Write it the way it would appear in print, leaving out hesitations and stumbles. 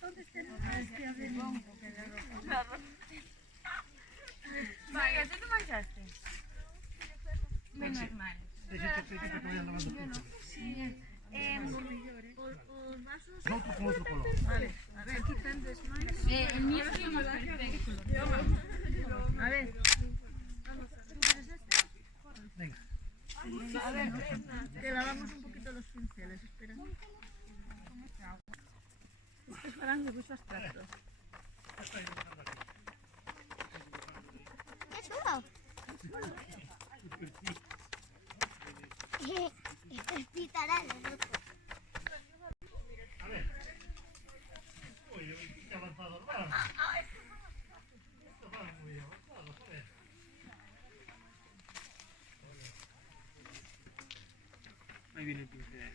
¿Dónde está el que abre el bombo? Vaya, ¿tú te manchaste? Muy normal. Os vasos. Otro con otro color. Vale, a ver, aquí tantos más. El mío es más A ver. ¿Tú quieres este? Venga. A ver, que lavamos un poquito los pinceles, espera. Este es para dibujos abstractos. ¡Qué chulo! Es pitarán, ¿no? A ver. Uy, qué avanzado va. Esto va muy avanzado, joder. Ahí viene el pincel.